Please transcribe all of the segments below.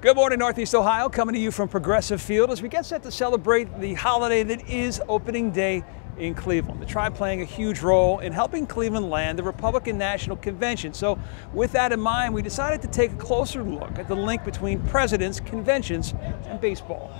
Good morning, Northeast Ohio, coming to you from Progressive Field as we get set to celebrate the holiday that is opening day in Cleveland. The Tribe playing a huge role in helping Cleveland land the Republican National Convention. So with that in mind, we decided to take a closer look at the link between presidents, conventions, and baseball.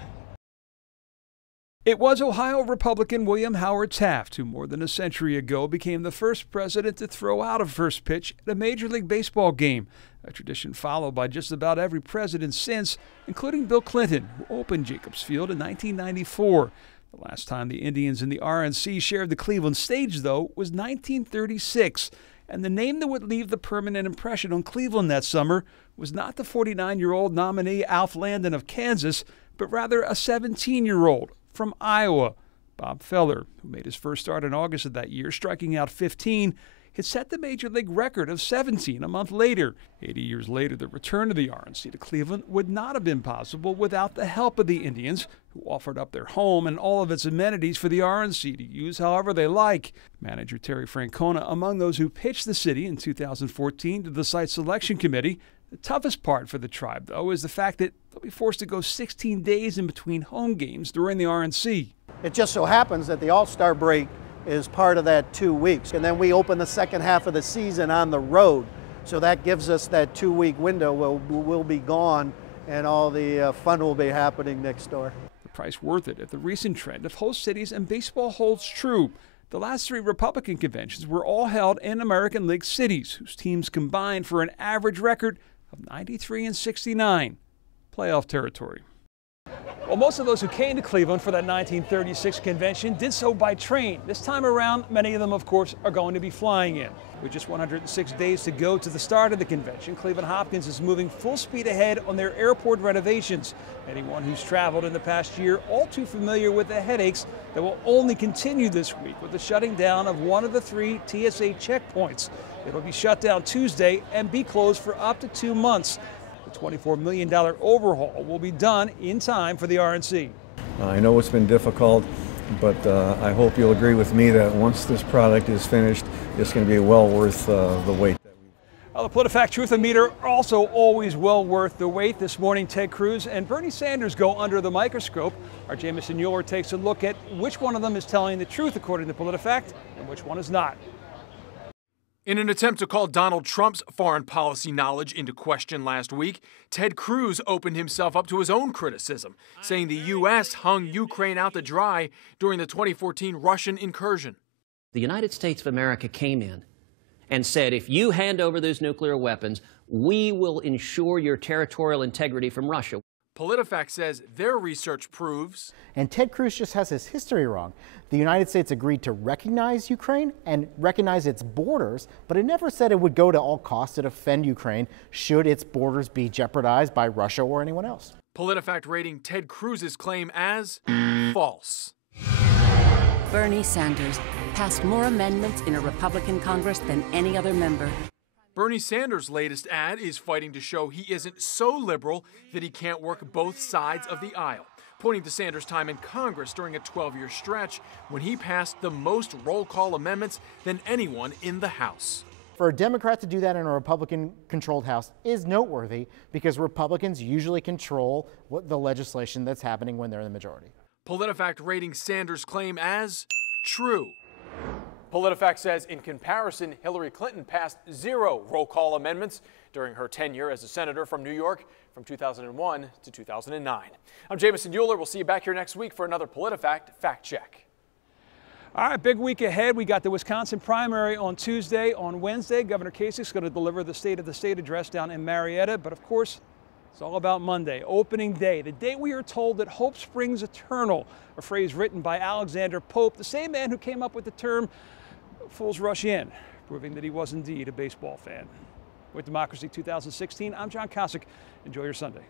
It was Ohio Republican William Howard Taft who more than a century ago became the first president to throw out a first pitch at a Major League Baseball game, a tradition followed by just about every president since, including Bill Clinton, who opened Jacobs Field in 1994. The last time the Indians and the RNC shared the Cleveland stage, though, was 1936, and the name that would leave the permanent impression on Cleveland that summer was not the 49-year-old nominee Alf Landon of Kansas, but rather a 17-year-old from Iowa. Bob Feller, who made his first start in August of that year, striking out 15, had set the Major League record of 17 a month later. 80 years later, the return of the RNC to Cleveland would not have been possible without the help of the Indians, who offered up their home and all of its amenities for the RNC to use however they like. Manager Terry Francona among those who pitched the city in 2014 to the site selection committee. The toughest part for the Tribe, though, is the fact that they'll be forced to go 16 days in between home games during the RNC. It just so happens that the All-Star break is part of that 2 weeks, and then we open the second half of the season on the road. So that gives us that 2-week window where we'll be gone and all the fun will be happening next door. The price worth it if the recent trend of host cities and baseball holds true. The last 3 Republican conventions were all held in American League cities, whose teams combined for an average record of 93 and 69, playoff territory. Well, most of those who came to Cleveland for that 1936 convention did so by train. This time around, many of them, of course, are going to be flying in. With just 106 days to go to the start of the convention, Cleveland Hopkins is moving full speed ahead on their airport renovations. Anyone who's traveled in the past year all too familiar with the headaches that will only continue this week with the shutting down of one of the 3 TSA checkpoints. It'll be shut down Tuesday and be closed for up to 2 months. The $24 million overhaul will be done in time for the RNC. I know it's been difficult, but I hope you'll agree with me that once this product is finished, it's going to be well worth the wait. Well, the PolitiFact Truth-O-Meter are also always well worth the wait. This morning, Ted Cruz and Bernie Sanders go under the microscope. Our Jamison Mueller takes a look at which one of them is telling the truth according to PolitiFact and which one is not. In an attempt to call Donald Trump's foreign policy knowledge into question last week, Ted Cruz opened himself up to his own criticism, saying the U.S. hung Ukraine out to dry during the 2014 Russian incursion. The United States of America came in and said, if you hand over those nuclear weapons, we will ensure your territorial integrity from Russia. PolitiFact says their research proves. And Ted Cruz just has his history wrong. The United States agreed to recognize Ukraine and recognize its borders, but it never said it would go to all costs to defend Ukraine should its borders be jeopardized by Russia or anyone else. PolitiFact rating Ted Cruz's claim as false. Bernie Sanders passed more amendments in a Republican Congress than any other member. Bernie Sanders' latest ad is fighting to show he isn't so liberal that he can't work both sides of the aisle, pointing to Sanders' time in Congress during a 12-year stretch when he passed the most roll call amendments than anyone in the House. For a Democrat to do that in a Republican-controlled House is noteworthy because Republicans usually control the legislation that's happening when they're in the majority. PolitiFact rating Sanders' claim as true. PolitiFact says, in comparison, Hillary Clinton passed 0 roll call amendments during her tenure as a senator from New York from 2001 to 2009. I'm Jamison Mueller. We'll see you back here next week for another PolitiFact Fact Check. All right, big week ahead. We got the Wisconsin primary on Tuesday. On Wednesday, Governor Kasich is going to deliver the State of the State address down in Marietta. But of course, it's all about Monday, opening day, the day we are told that hope springs eternal, a phrase written by Alexander Pope, the same man who came up with the term "fools rush in," proving that he was indeed a baseball fan. With Democracy 2016, I'm John Kosich. Enjoy your Sunday.